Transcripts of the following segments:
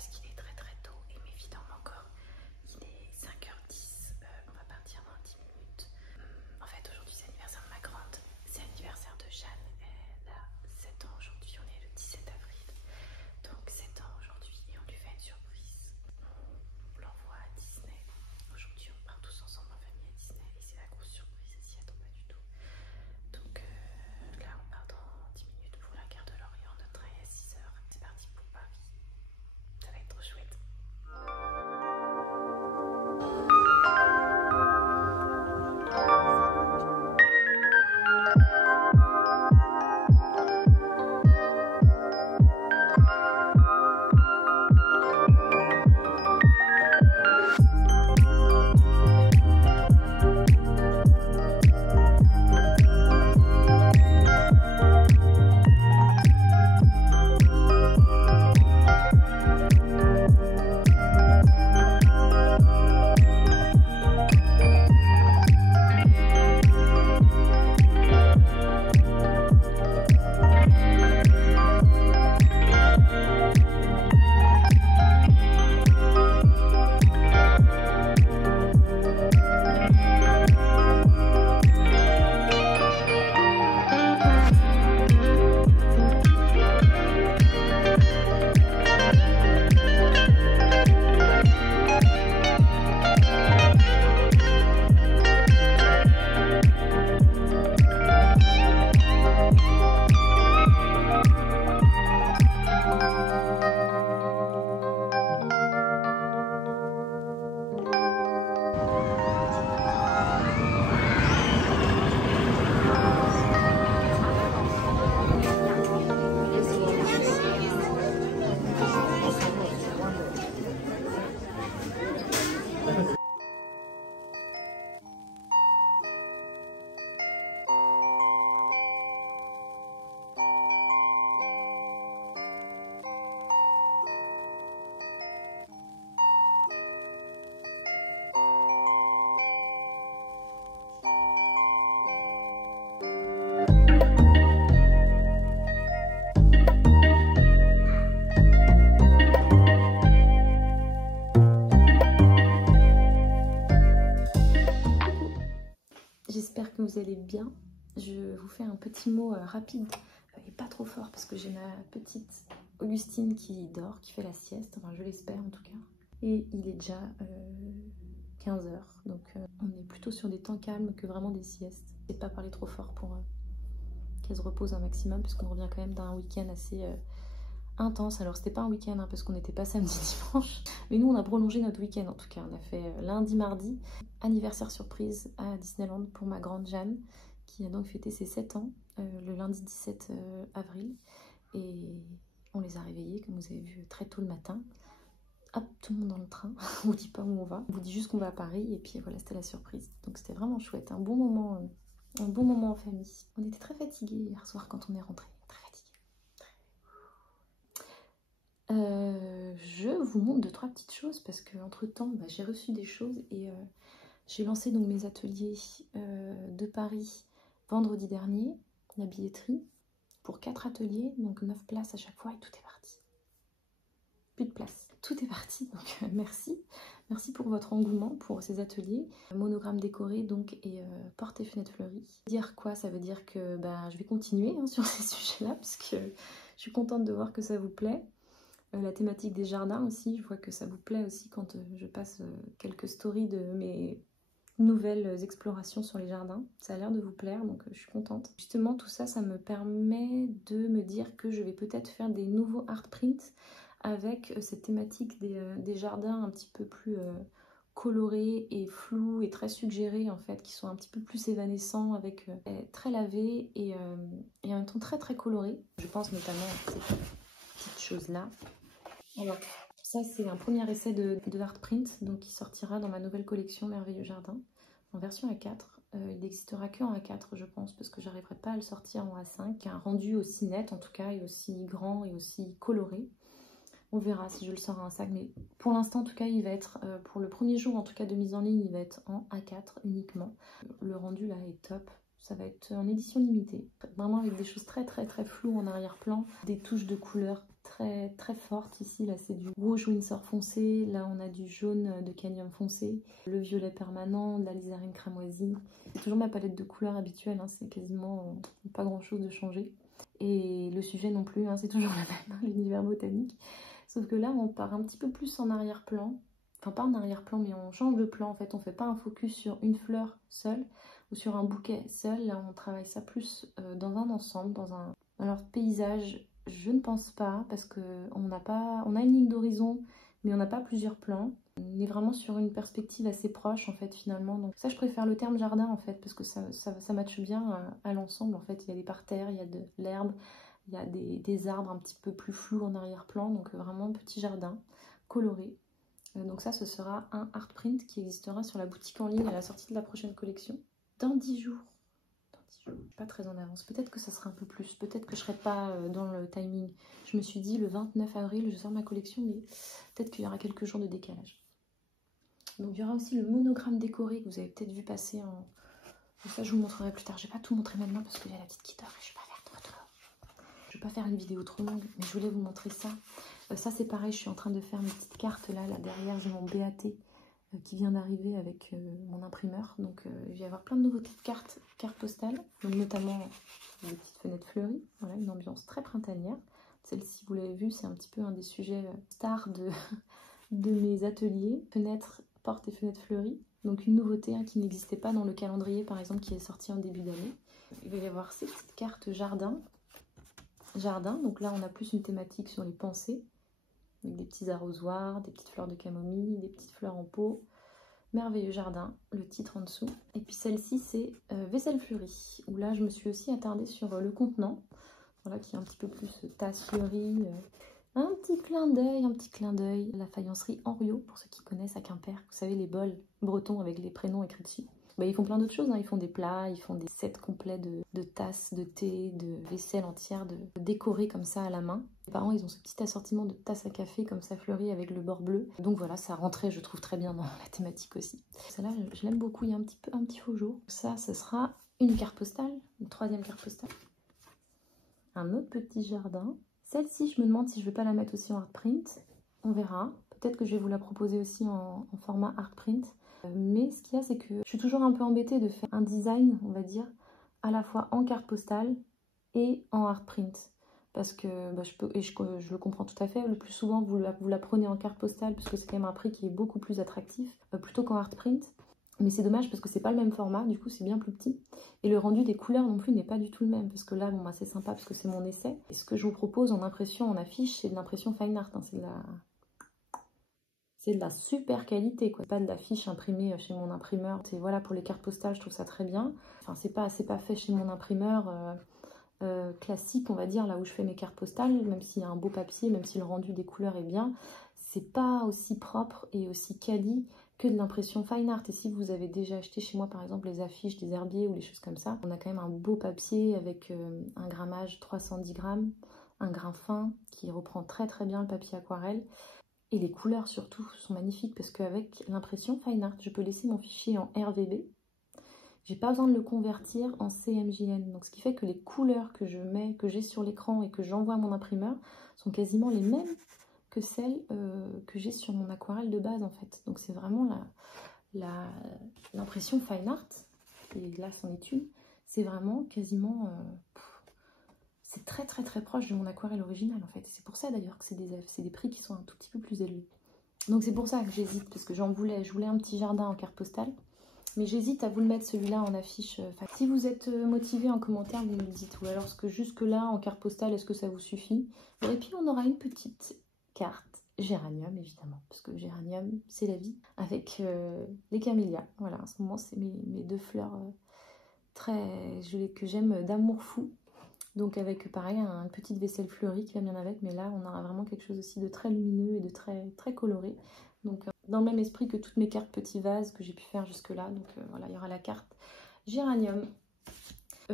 parce qu'il est très très tôt et mes filles dorment encore. Il est 5h10, on va partir dans 10 minutes. En fait, aujourd'hui c'est l'anniversaire de ma grande, c'est l'anniversaire de Jeanne. Elle a 7 ans aujourd'hui, on est le 17 avril. Donc 7 ans aujourd'hui et on lui fait une surprise. On l'envoie à Disney. Aujourd'hui on part tous ensemble en famille à Disney et c'est la grosse surprise, elle s'y attend pas du tout. Donc là on part dans 10 minutes pour la gare de Lorient, notre train est à 6h. C'est parti pour Paris. Ça va être trop chouette. J'espère que vous allez bien. Je vous fais un petit mot rapide et pas trop fort parce que j'ai ma petite Augustine qui dort, qui fait la sieste, enfin je l'espère en tout cas. Et il est déjà 15h, donc on est plutôt sur des temps calmes que vraiment des siestes. Je ne vais pas parler trop fort pour qu'elle se repose un maximum puisqu'on revient quand même d'un week-end assez intense. Alors c'était pas un week-end hein, parce qu'on n'était pas samedi dimanche, mais nous on a prolongé notre week-end en tout cas. On a fait lundi, mardi, anniversaire surprise à Disneyland pour ma grande Jeanne qui a donc fêté ses 7 ans le lundi 17 avril et on les a réveillés comme vous avez vu très tôt le matin. Hop, tout le monde dans le train, on vous dit pas où on va, on vous dit juste qu'on va à Paris et puis voilà c'était la surprise. Donc c'était vraiment chouette, un bon moment en famille. On était très fatigués hier soir quand on est rentré, très fatigués. Je vous montre 2-3 petites choses parce que entre temps j'ai reçu des choses et j'ai lancé donc mes ateliers de Paris vendredi dernier, la billetterie pour 4 ateliers, donc 9 places à chaque fois et tout est parti. Plus de place, tout est parti, donc merci pour votre engouement pour ces ateliers. Monogramme décoré donc et portes et fenêtres fleuries. Dire quoi? Ça veut dire que je vais continuer hein, sur ces sujets-là parce que je suis contente de voir que ça vous plaît. La thématique des jardins aussi, je vois que ça vous plaît aussi quand je passe quelques stories de mes nouvelles explorations sur les jardins. Ça a l'air de vous plaire, donc je suis contente. Justement, tout ça, ça me permet de me dire que je vais peut-être faire des nouveaux art prints avec cette thématique des jardins un petit peu plus colorés et flous et très suggérés en fait, qui sont un petit peu plus évanescents, avec très lavés et en même temps très très colorés. Je pense notamment à ces petites choses-là. Alors, ça c'est un premier essai de art print, donc qui sortira dans ma nouvelle collection Merveilleux Jardin, en version A4. Il n'existera que en A4 je pense, parce que j'arriverai pas à le sortir en A5. Un rendu aussi net en tout cas, et aussi grand et aussi coloré. On verra si je le sors en un sac, mais pour l'instant en tout cas il va être, pour le premier jour en tout cas de mise en ligne, il va être en A4 uniquement. Le rendu là est top. Ça va être en édition limitée, vraiment avec des choses très très très floues en arrière-plan, des touches de couleurs très, très fortes ici. Là, c'est du rouge Windsor foncé. Là, on a du jaune de cadmium foncé. Le violet permanent, de l'alizarine cramoisie. C'est toujours ma palette de couleurs habituelle. Hein, c'est quasiment pas grand-chose de changé. Et le sujet non plus, hein, c'est toujours le même, l'univers botanique. Sauf que là, on part un petit peu plus en arrière-plan. Enfin, pas en arrière-plan, mais on change de plan. En fait, on fait pas un focus sur une fleur seule ou sur un bouquet seul. Là, on travaille ça plus dans un ensemble, dans un... Alors, paysage, je ne pense pas, parce qu'on a une ligne d'horizon, mais on n'a pas plusieurs plans. On est vraiment sur une perspective assez proche, en fait, finalement. Donc ça, je préfère le terme jardin, en fait, parce que ça matche bien à l'ensemble. En fait, il y a des parterres, il y a de l'herbe, il y a des arbres un petit peu plus flous en arrière-plan. Donc vraiment un petit jardin coloré. Donc ça, ce sera un art print qui existera sur la boutique en ligne à la sortie de la prochaine collection. Dans 10 jours. Pas très en avance. Peut-être que ça sera un peu plus. Peut-être que je serai pas dans le timing. Je me suis dit le 29 avril, je sors ma collection, mais peut-être qu'il y aura quelques jours de décalage. Donc il y aura aussi le monogramme décoré que vous avez peut-être vu passer en... Ça, je vous montrerai plus tard. Je vais pas tout montrer maintenant parce qu'il y a la petite qui dort et je vais pas faire trop. Je vais pas faire une vidéo trop longue, mais je voulais vous montrer ça. Ça, c'est pareil, je suis en train de faire mes petites cartes là derrière, j'ai mon BAT qui vient d'arriver avec mon imprimeur. Donc il va y avoir plein de nouveaux petites cartes postales, donc notamment des petites fenêtres fleuries. Voilà, une ambiance très printanière. Celle-ci, vous l'avez vu, c'est un petit peu un des sujets stars de mes ateliers. Fenêtres, portes et fenêtres fleuries. Donc une nouveauté hein, qui n'existait pas dans le calendrier, par exemple, qui est sorti en début d'année. Il va y avoir ces petites cartes jardin. Donc là, on a plus une thématique sur les pensées, avec des petits arrosoirs, des petites fleurs de camomille, des petites fleurs en pot. Merveilleux jardin, le titre en dessous. Et puis celle-ci, c'est Vaisselle fleurie, où là, je me suis aussi attardée sur le contenant, voilà, qui est un petit peu plus tasse fleurie. Un petit clin d'œil, la faïencerie Henriot, pour ceux qui connaissent à Quimper. Vous savez, les bols bretons avec les prénoms écrits dessus. Bah, ils font plein d'autres choses, hein. Ils font des plats, ils font des sets complets de tasses, de thé, de vaisselle entière, décorées comme ça à la main. Les parents, ils ont ce petit assortiment de tasses à café comme ça fleuries avec le bord bleu. Donc voilà, ça rentrait, je trouve, très bien dans la thématique aussi. Celle-là, je l'aime beaucoup, il y a un petit faux jour. Ça, ce sera une carte postale, une troisième carte postale. Un autre petit jardin. Celle-ci, je me demande si je ne vais pas la mettre aussi en art print. On verra. Peut-être que je vais vous la proposer aussi en format art print. Mais ce qu'il y a, c'est que je suis toujours un peu embêtée de faire un design, on va dire, à la fois en carte postale et en art print. Parce que bah, je le comprends tout à fait. Le plus souvent, vous la prenez en carte postale parce que c'est quand même un prix qui est beaucoup plus attractif plutôt qu'en art print. Mais c'est dommage parce que c'est pas le même format, du coup c'est bien plus petit. Et le rendu des couleurs non plus n'est pas du tout le même. Parce que là, bon, bah, c'est sympa parce que c'est mon essai. Et ce que je vous propose en impression, en affiche, c'est de l'impression fine art. Hein, c'est de la super qualité, quoi. Pas de l'affiche imprimée chez mon imprimeur. C'est voilà, pour les cartes postales, je trouve ça très bien. Enfin, c'est pas fait chez mon imprimeur classique, on va dire, là où je fais mes cartes postales, même s'il y a un beau papier, même si le rendu des couleurs est bien, c'est pas aussi propre et aussi quali que de l'impression fine art. Et si vous avez déjà acheté chez moi, par exemple, les affiches des herbiers ou les choses comme ça, on a quand même un beau papier avec un grammage 310 grammes, un grain fin qui reprend très très bien le papier aquarelle. Et les couleurs surtout sont magnifiques parce qu'avec l'impression fine art, je peux laisser mon fichier en RVB. J'ai pas besoin de le convertir en CMJN. Donc ce qui fait que les couleurs que je mets, que j'ai sur l'écran et que j'envoie à mon imprimeur sont quasiment les mêmes que celles que j'ai sur mon aquarelle de base en fait. Donc c'est vraiment l'impression fine art. Et là c'en est une. C'est vraiment quasiment... c'est très très très proche de mon aquarelle originale en fait. C'est pour ça d'ailleurs que c'est des prix qui sont un tout petit peu plus élevés. Donc c'est pour ça que j'hésite, parce que je voulais un petit jardin en carte postale. Mais j'hésite à vous le mettre celui-là en affiche. Si vous êtes motivé en commentaire, vous me le dites. Ou alors, est-ce que jusque-là, en carte postale, est-ce que ça vous suffit? Et puis, on aura une petite carte géranium, évidemment. Parce que géranium, c'est la vie. Avec les camélias. Voilà, en ce moment, c'est mes deux fleurs que j'aime d'amour fou. Donc avec, pareil, une petite vaisselle fleurie qui va bien avec. Mais là, on aura vraiment quelque chose aussi de très lumineux et de très, très coloré. Donc dans le même esprit que toutes mes cartes petits vases que j'ai pu faire jusque là. Donc voilà, il y aura la carte géranium.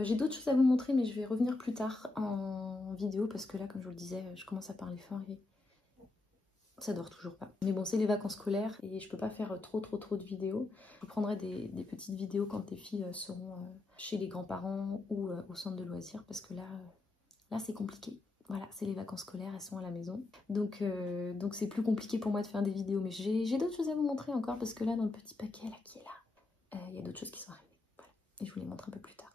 J'ai d'autres choses à vous montrer, mais je vais revenir plus tard en vidéo parce que là, comme je vous le disais, je commence à parler fort et ça dort toujours pas. Mais bon, c'est les vacances scolaires et je peux pas faire trop de vidéos. Je prendrai des petites vidéos quand les filles seront chez les grands-parents ou au centre de loisirs parce que là c'est compliqué. Voilà, c'est les vacances scolaires, elles sont à la maison. Donc c'est plus compliqué pour moi de faire des vidéos. Mais j'ai d'autres choses à vous montrer encore parce que là, dans le petit paquet là, qui est là, il y a d'autres choses qui sont arrivées. Voilà. Et je vous les montre un peu plus tard.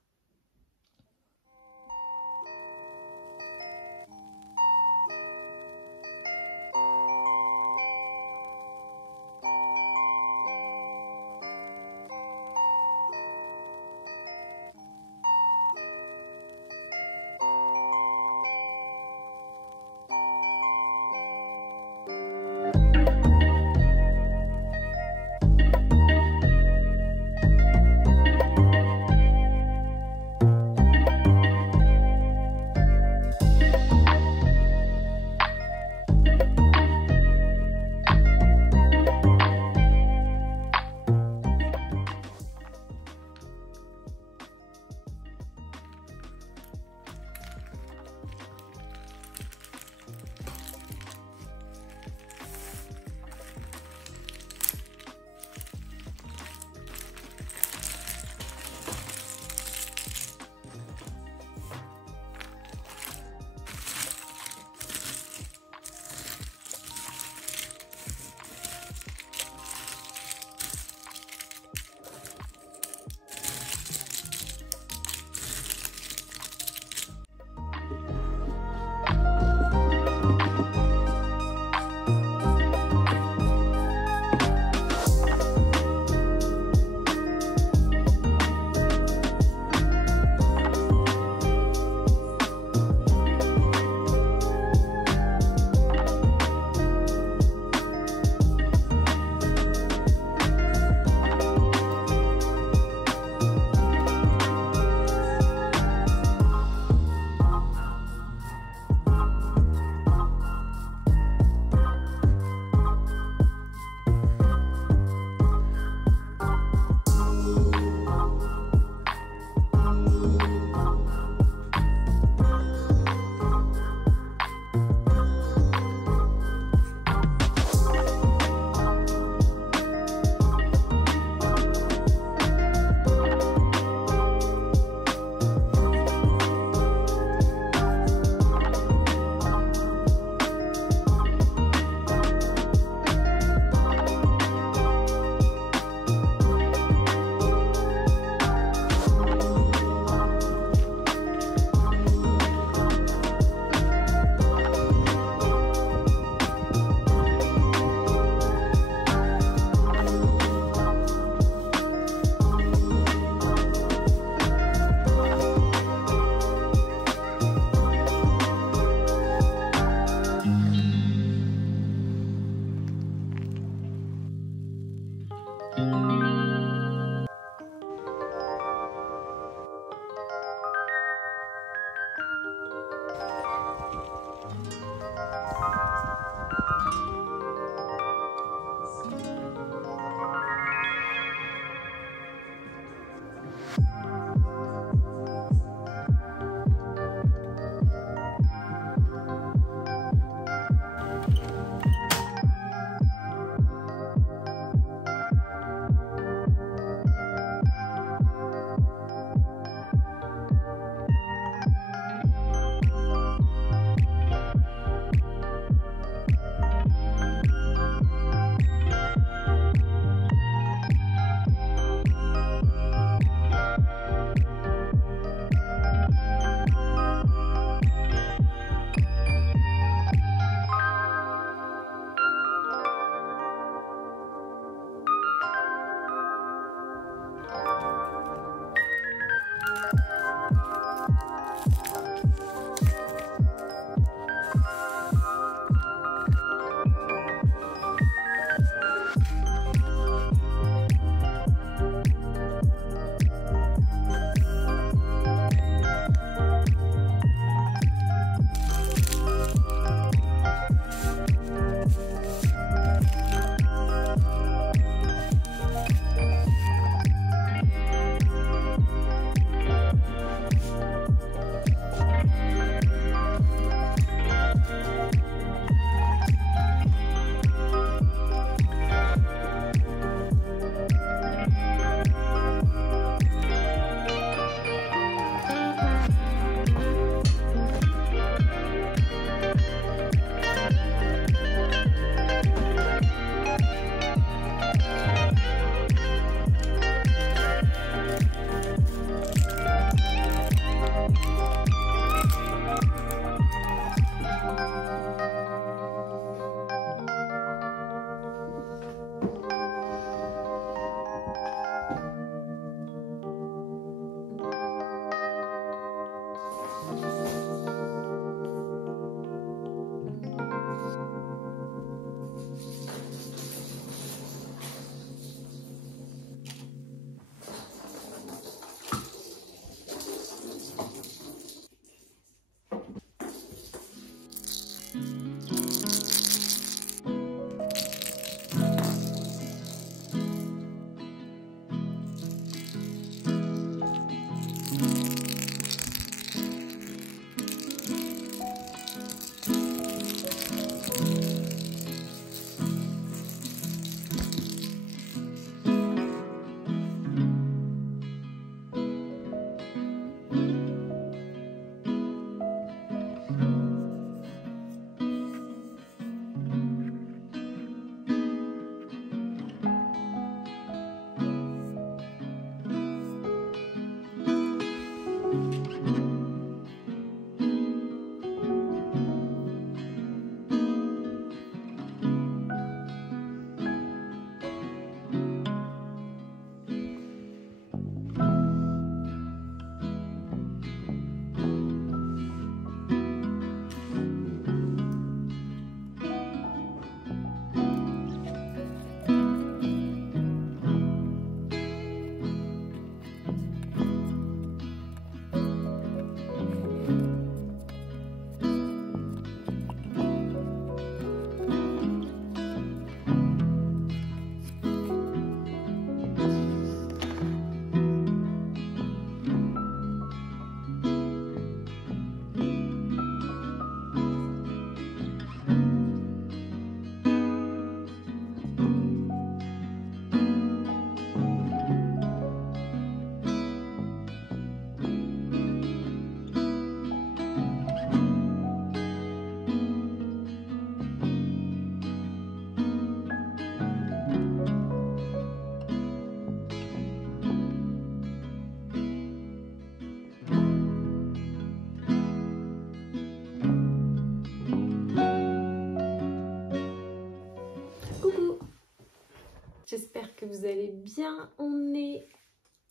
J'espère que vous allez bien. On est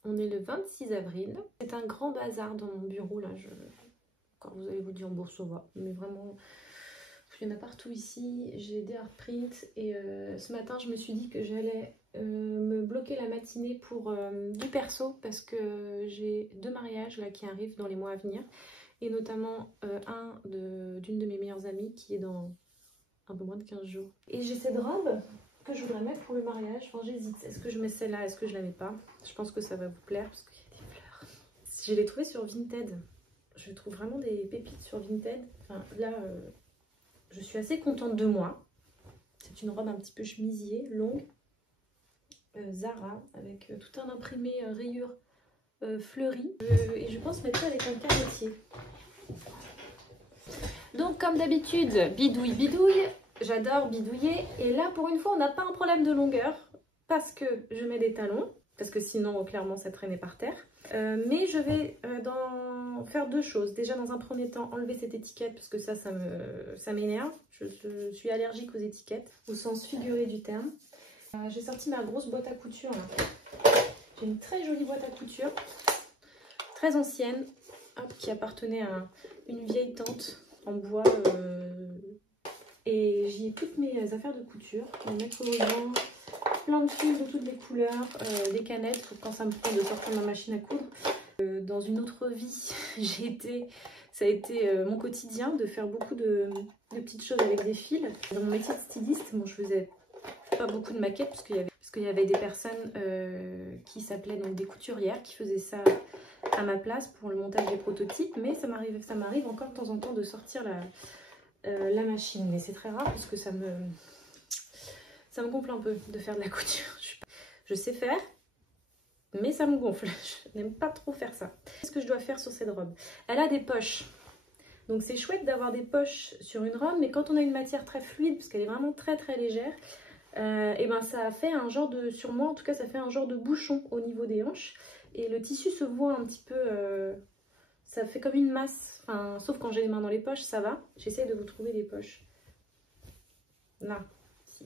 le 26 avril. C'est un grand bazar dans mon bureau là. Quand vous allez vous dire bon ça va, mais vraiment il y en a partout ici. J'ai des art prints et ce matin je me suis dit que j'allais me bloquer la matinée pour du perso parce que j'ai 2 mariages là qui arrivent dans les mois à venir et notamment d'une de mes meilleures amies qui est dans un peu moins de 15 jours. Et j'ai cette robe que je voudrais mettre pour le mariage. Enfin, j'hésite. Est-ce que je mets celle-là? Est-ce que je la mets pas? Je pense que ça va vous plaire parce qu'il y a des fleurs. Je l'ai trouvée sur Vinted. Je trouve vraiment des pépites sur Vinted. Enfin, là, je suis assez contente de moi. C'est une robe un petit peu chemisier, longue. Zara, avec tout un imprimé rayures fleuries. Et je pense mettre ça avec un carottier. Donc, comme d'habitude, bidouille, bidouille. J'adore bidouiller et là pour une fois on n'a pas un problème de longueur parce que je mets des talons, parce que sinon clairement ça traînait par terre. Mais je vais faire 2 choses. Déjà dans un premier temps enlever cette étiquette parce que ça m'énerve. Je suis allergique aux étiquettes au sens figuré du terme. J'ai sorti ma grosse boîte à couture là. J'ai une très jolie boîte à couture, très ancienne, hop, qui appartenait à une vieille tante en bois. Et j'y ai toutes mes affaires de couture, mes maîtres logement, plein de fils de toutes les couleurs, des canettes pour quand ça me prend de sortir ma machine à coudre. Dans une autre vie, ça a été mon quotidien de faire beaucoup de petites choses avec des fils. Dans mon métier de styliste, bon, je faisais pas beaucoup de maquettes parce qu'il y avait des personnes qui s'appelaient donc des couturières qui faisaient ça à ma place pour le montage des prototypes, mais ça m'arrive encore de temps en temps de sortir la machine, mais c'est très rare parce que ça me gonfle un peu de faire de la couture. Je sais faire, mais ça me gonfle. Je n'aime pas trop faire ça. Qu'est-ce que je dois faire sur cette robe? Elle a des poches, donc c'est chouette d'avoir des poches sur une robe, mais quand on a une matière très fluide, parce qu'elle est vraiment très très légère, et ben ça a fait un genre de, sur moi en tout cas, ça fait un genre de bouchon au niveau des hanches, et le tissu se voit un petit peu. Ça fait comme une masse, enfin, sauf quand j'ai les mains dans les poches, ça va. J'essaie de vous trouver des poches. Là, si.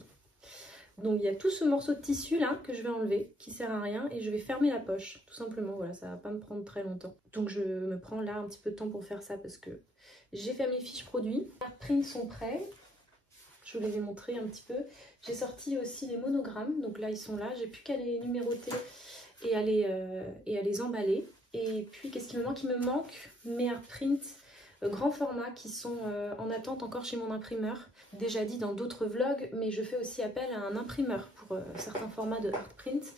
Donc il y a tout ce morceau de tissu là que je vais enlever, qui sert à rien, et je vais fermer la poche, tout simplement. Voilà, ça va pas me prendre très longtemps. Donc je me prends là un petit peu de temps pour faire ça parce que j'ai fait mes fiches produits. Les prints sont prêts. Je vous les ai montrés un petit peu. J'ai sorti aussi les monogrammes, donc là ils sont là. J'ai plus qu'à les numéroter et à les emballer. Et puis, qu'est-ce qui me manque? Il me manque mes art prints grand format qui sont en attente encore chez mon imprimeur. Déjà dit dans d'autres vlogs, mais je fais aussi appel à un imprimeur pour certains formats de hard print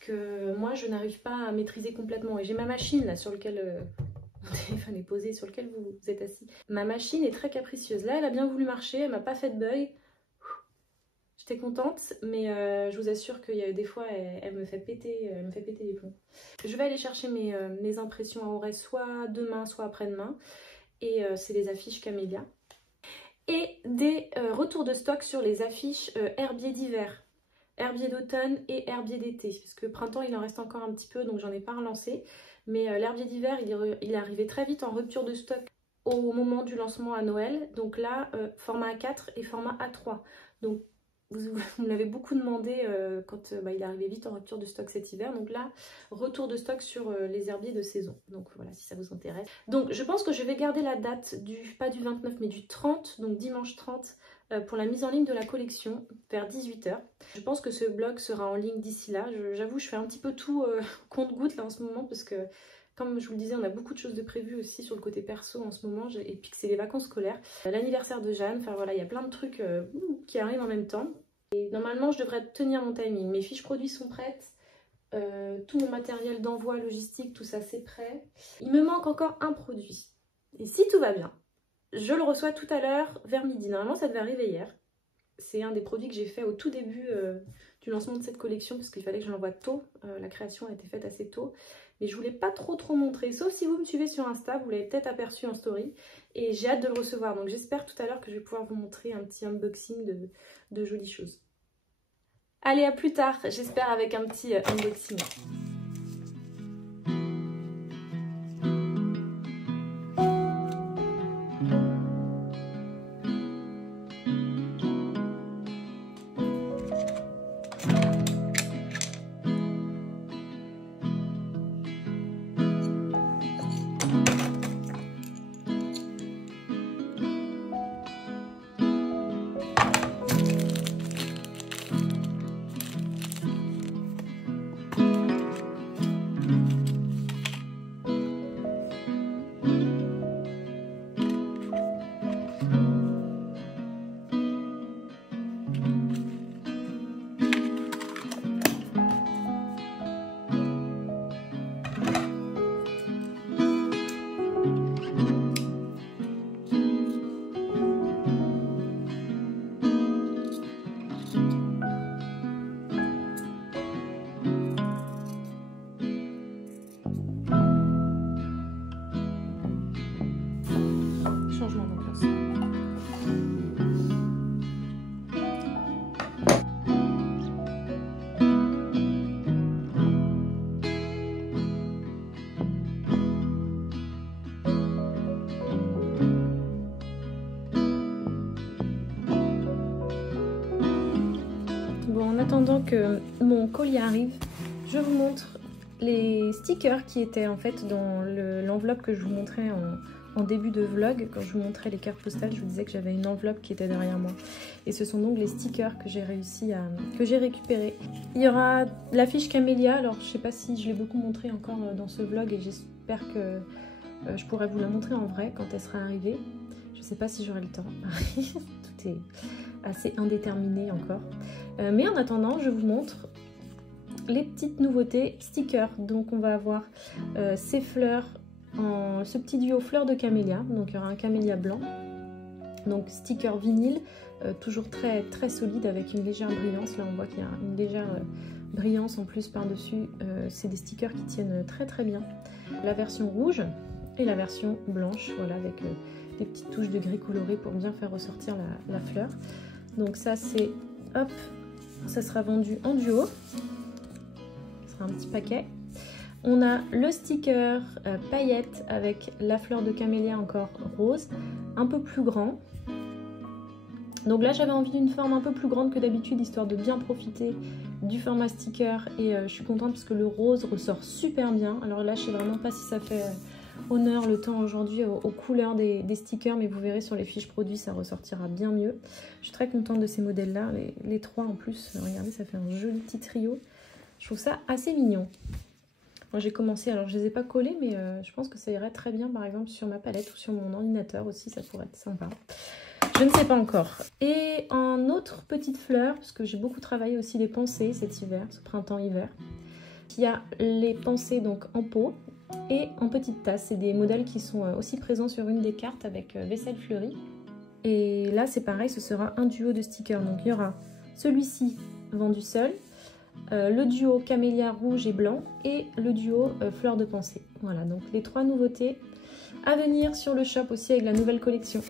que moi je n'arrive pas à maîtriser complètement. Et j'ai ma machine là sur laquelle mon téléphone est posé, sur lequel vous êtes assis. Ma machine est très capricieuse. Là elle a bien voulu marcher, elle m'a pas fait de bug. J'étais contente, mais je vous assure qu'il y a des fois, elle me fait péter les plombs. Je vais aller chercher mes impressions à Aurès soit demain, soit après-demain. Et c'est les affiches Camélia. Et des retours de stock sur les affiches herbier d'hiver, herbier d'automne et herbier d'été. Parce que printemps, il en reste encore un petit peu, donc j'en ai pas relancé. Mais l'herbier d'hiver, il est arrivé très vite en rupture de stock au moment du lancement à Noël. Donc là, format A4 et format A3. Donc vous me l'avez beaucoup demandé quand il est arrivé vite en rupture de stock cet hiver. Donc là, retour de stock sur les herbiers de saison. Donc voilà, si ça vous intéresse. Donc je pense que je vais garder la date, pas du 29 mais du 30, donc dimanche 30, pour la mise en ligne de la collection vers 18 h. Je pense que ce blog sera en ligne d'ici là. J'avoue, je fais un petit peu tout compte-gouttes là en ce moment parce que comme je vous le disais, on a beaucoup de choses de prévues aussi sur le côté perso en ce moment, et puis que c'est les vacances scolaires, l'anniversaire de Jeanne, enfin voilà, il y a plein de trucs qui arrivent en même temps. Et normalement, je devrais tenir mon timing. Mes fiches produits sont prêtes, tout mon matériel d'envoi logistique, tout ça c'est prêt. Il me manque encore un produit. Et si tout va bien, je le reçois tout à l'heure vers midi. Normalement, ça devait arriver hier. C'est un des produits que j'ai fait au tout début du lancement de cette collection parce qu'il fallait que je l'envoie tôt. La création a été faite assez tôt. Mais je voulais pas trop montrer, sauf si vous me suivez sur Insta, vous l'avez peut-être aperçu en story. Et j'ai hâte de le recevoir. Donc j'espère tout à l'heure que je vais pouvoir vous montrer un petit unboxing de jolies choses. Allez, à plus tard, j'espère avec un petit unboxing. Changement d'ambiance. Bon, en attendant que mon colis arrive, je vous montre les stickers qui étaient en fait dans l'enveloppe que je vous montrais en début de vlog. Quand je vous montrais les cartes postales, je vous disais que j'avais une enveloppe qui était derrière moi. Et ce sont donc les stickers que j'ai récupérés. Il y aura l'affiche Camélia. Alors je sais pas si je l'ai beaucoup montré encore dans ce vlog et j'espère que je pourrai vous la montrer en vrai quand elle sera arrivée. Je sais pas si j'aurai le temps. Tout est assez indéterminé encore. Mais en attendant, je vous montre les petites nouveautés stickers. Donc on va avoir ces fleurs, ce petit duo fleurs de camélia. Donc il y aura un camélia blanc. Donc sticker vinyle, toujours très solide avec une légère brillance. Là on voit qu'il y a une légère brillance en plus par-dessus. C'est des stickers qui tiennent très bien. La version rouge et la version blanche, voilà, avec des petites touches de gris coloré pour bien faire ressortir la fleur. Donc ça c'est, hop, ça sera vendu en duo. Ce sera un petit paquet. On a le sticker paillette avec la fleur de camélia encore rose, un peu plus grand. Donc là j'avais envie d'une forme un peu plus grande que d'habitude, histoire de bien profiter du format sticker. Et je suis contente parce que le rose ressort super bien. Alors là je sais vraiment pas si ça fait honneur le temps aujourd'hui aux couleurs des stickers, mais vous verrez sur les fiches produits ça ressortira bien mieux. Je suis très contente de ces modèles là, les trois en plus, regardez, ça fait un joli petit trio. Je trouve ça assez mignon. Moi j'ai commencé, alors je les ai pas collés, mais je pense que ça irait très bien par exemple sur ma palette ou sur mon ordinateur aussi, ça pourrait être sympa. Je ne sais pas encore. Et en autre petite fleur, parce que j'ai beaucoup travaillé aussi les pensées cet hiver, ce printemps-hiver. Il y a les pensées donc en pot et en petite tasse. C'est des modèles qui sont aussi présents sur une des cartes avec vaisselle fleurie. Et là c'est pareil, ce sera un duo de stickers. Donc il y aura celui-ci vendu seul, le duo camélia rouge et blanc et le duo fleur de pensée. Voilà, donc les 3 nouveautés à venir sur le shop aussi avec la nouvelle collection.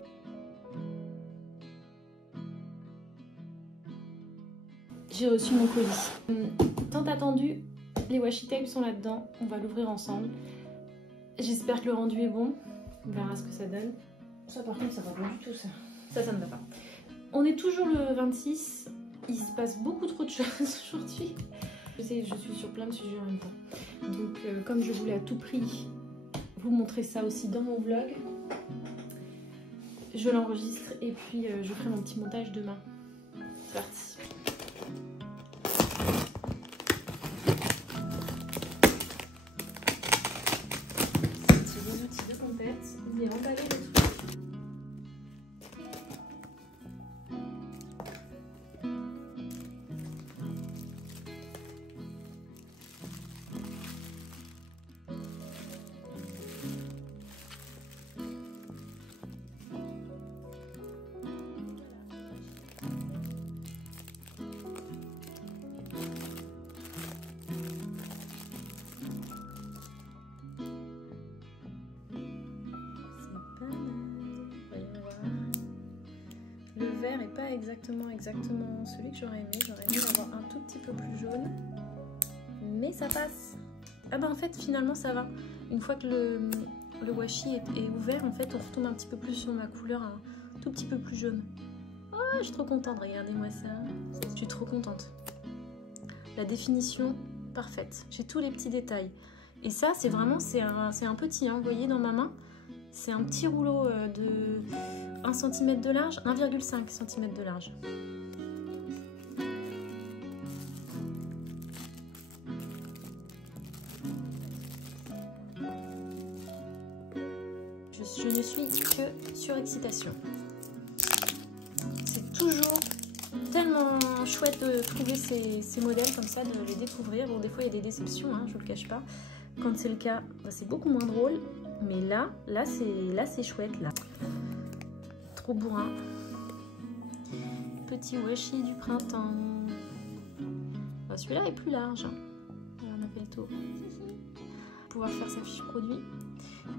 J'ai reçu mon colis. Tant attendu, les washi tapes sont là-dedans. On va l'ouvrir ensemble. J'espère que le rendu est bon. On verra ce que ça donne. Ça par contre, ça va pas du tout ça. Ça ne va pas. On est toujours le 26. Il se passe beaucoup trop de choses aujourd'hui. Je sais, je suis sur plein de sujets en même temps. Donc comme je voulais à tout prix vous montrer ça aussi dans mon vlog, je l'enregistre et puis je ferai mon petit montage demain. C'est parti. Il est emballé le truc. Le vert n'est pas exactement celui que j'aurais aimé. J'aurais aimé avoir un tout petit peu plus jaune. Mais ça passe. Ah bah en fait finalement ça va. Une fois que le washi est ouvert, en fait on retombe un petit peu plus sur ma couleur, un tout petit peu plus jaune. Oh, je suis trop contente, regardez-moi ça. Je suis trop contente. La définition parfaite. J'ai tous les petits détails. Et ça c'est vraiment, c'est un petit, hein, vous voyez dans ma main. C'est un petit rouleau de 1 cm de large, 1,5 cm de large. Je ne suis que sur excitation. C'est toujours tellement chouette de trouver ces modèles comme ça, de les découvrir. Bon, des fois il y a des déceptions, hein, je vous le cache pas. Quand c'est le cas, bah, c'est beaucoup moins drôle. Mais là c'est chouette là. Trop bourrin. Petit washi du printemps. Bah, celui-là est plus large. On a fait le tour. Pouvoir faire sa fiche produit.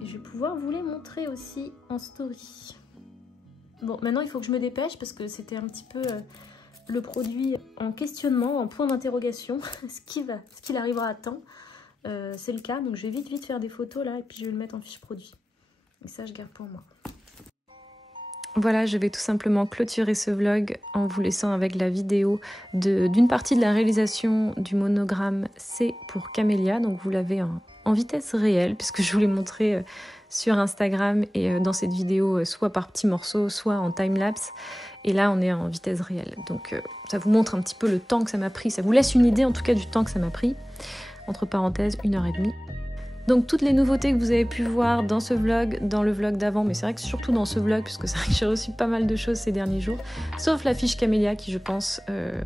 Et je vais pouvoir vous les montrer aussi en story. Bon, maintenant il faut que je me dépêche parce que c'était un petit peu le produit en questionnement, en point d'interrogation. Est-ce qu'il arrivera à temps? C'est le cas, donc je vais vite faire des photos là et puis je vais le mettre en fiche produit. Et ça, je garde pour moi. Voilà, je vais tout simplement clôturer ce vlog en vous laissant avec la vidéo d'une partie de la réalisation du monogramme C pour Camélia. Donc vous l'avez en vitesse réelle puisque je vous l'ai montré sur Instagram et dans cette vidéo soit par petits morceaux, soit en timelapse. Et là, on est en vitesse réelle. Donc ça vous montre un petit peu le temps que ça m'a pris. Ça vous laisse une idée en tout cas du temps que ça m'a pris. Entre parenthèses, 1h30. Donc toutes les nouveautés que vous avez pu voir dans ce vlog, dans le vlog d'avant, mais c'est vrai que surtout dans ce vlog, puisque c'est vrai que j'ai reçu pas mal de choses ces derniers jours, sauf la fiche Camélia qui je pense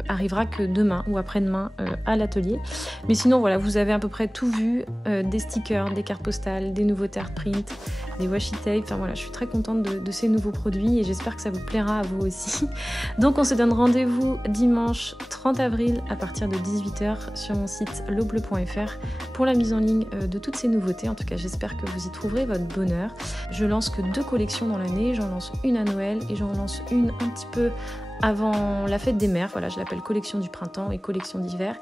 arrivera que demain ou après-demain à l'atelier. Mais sinon voilà, vous avez à peu près tout vu, des stickers, des cartes postales, des nouveautés art print, des washi tape, enfin voilà, je suis très contente de ces nouveaux produits et j'espère que ça vous plaira à vous aussi. Donc on se donne rendez-vous dimanche 30 avril à partir de 18 h sur mon site leaubleu.fr pour la mise en ligne de toutes ces nouveautés. En tout cas, j'espère que vous y trouverez votre bonheur. Je lance que 2 collections dans l'année. J'en lance une à Noël et j'en lance une un petit peu avant la fête des mères. Voilà, je l'appelle collection du printemps et collection d'hiver.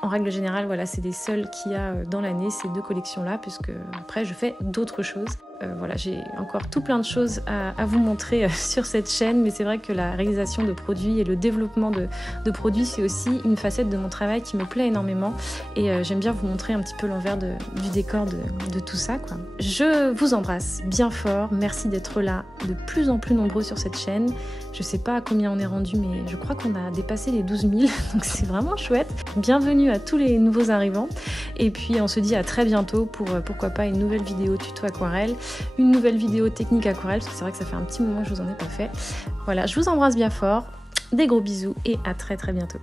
En règle générale, voilà, c'est les seules qu'il y a dans l'année, ces 2 collections-là, puisque après, je fais d'autres choses. Voilà, j'ai encore tout plein de choses à vous montrer sur cette chaîne, mais c'est vrai que la réalisation de produits et le développement de produits, c'est aussi une facette de mon travail qui me plaît énormément et j'aime bien vous montrer un petit peu l'envers du décor de tout ça, quoi. Je vous embrasse bien fort, merci d'être là de plus en plus nombreux sur cette chaîne. Je sais pas à combien on est rendu, mais je crois qu'on a dépassé les 12 000, donc c'est vraiment chouette. Bienvenue à tous les nouveaux arrivants. Et puis on se dit à très bientôt pour pourquoi pas une nouvelle vidéo tuto aquarelle, une nouvelle vidéo technique aquarelle, parce que c'est vrai que ça fait un petit moment que je vous en ai pas fait. Voilà, je vous embrasse bien fort, des gros bisous et à très bientôt.